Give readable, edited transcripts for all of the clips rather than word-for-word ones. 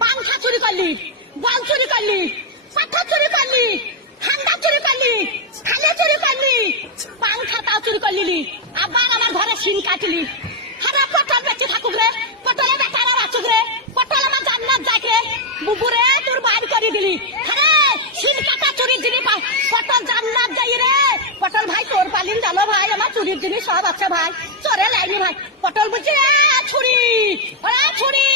পাংখা চুরি করলি, বল চুরি করলি, পাথর চুরি করলি, ঠান্ডা চুরি করলি, খালে চুরি করলি, পাংখাটাও চুরি করলি, আবার আমার ঘরে সিন কাটলি। আরে পটল বেঁচে থাকুক রে, পটলে বেটারা বাঁচুক রে, পটল আমার জান্নাত যাক রে, বুবুরে তোর বাইর করে দিলি। আরে সিন কাটা চুরির জিনিস পটল জান্নাত যাই রে। পটল ভাই তোর পালিন জানো ভাই, আমার চুরির জিনিস সব আছে ভাই, চরে লাইনি ভাই। পটল বলছি ছুরি, ওরা ছুরি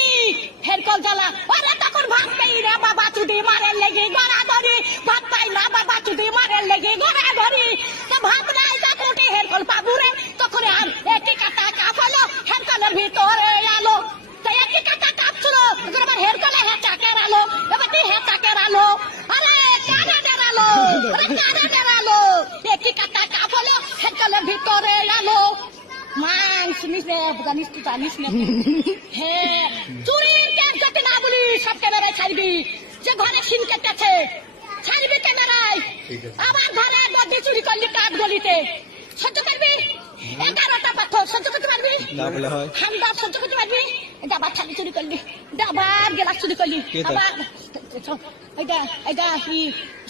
ফের কল জ্বালা। ওরা তখন ভাত পাই রে বাবা, চুদি মারের লেগে গড়া গড়ি, ভাত পাই না বাবা, চুদি মারের লেগে গড়া গড়ি। তো ভাত নাই তা কোটে হের কল পাবু রে, তখন আর একটি কাটা কাপ হলো, হের কলের ভিতরে আলো। তো একটি কাটা কাপ ছিল, আমার হের কলে হে চাকের আলো, এবার হে চাকের আলো। আরে কারা ডেরালো, কারা ডেরালো, একটি কাটা কাপ হলো, হের কলের ভিতরে আলো। মান শুনিস রে, জানিস তুই জানিস না। হ্যাঁ চুরির কেস যাতে না বলি, সব ক্যামেরায় ছাড়বি। যে ঘরে সিন কেটেছে ছাড়বি ক্যামেরায়। আমার ঘরে গদি চুরি করলি কাঠ গলিতে, সহ্য করবি? 11টা পাথর সহ্য করতে পারবি? হামদার সহ্য করতে পারবি? ডাবার থালি চুরি করলি, ডাবার গেলাস চুরি করলি, আবার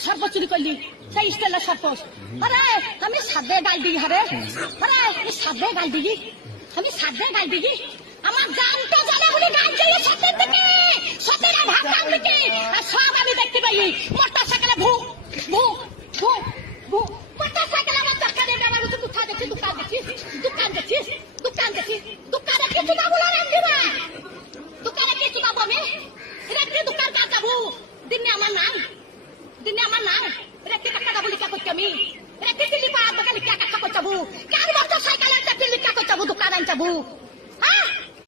সর্প চুরি করলি, সেই স্টেলের সর্প। আরে আমি সাদে গাল দিই, হারে আরে আমি সাদে গাল দিই, আমি সাদে গাল দিই। আমার জান তো জানা বলে গাল দিই, সত্যের দিকে সত্যের ভাগ দিকে, আর সব আমি দেখতে পাই।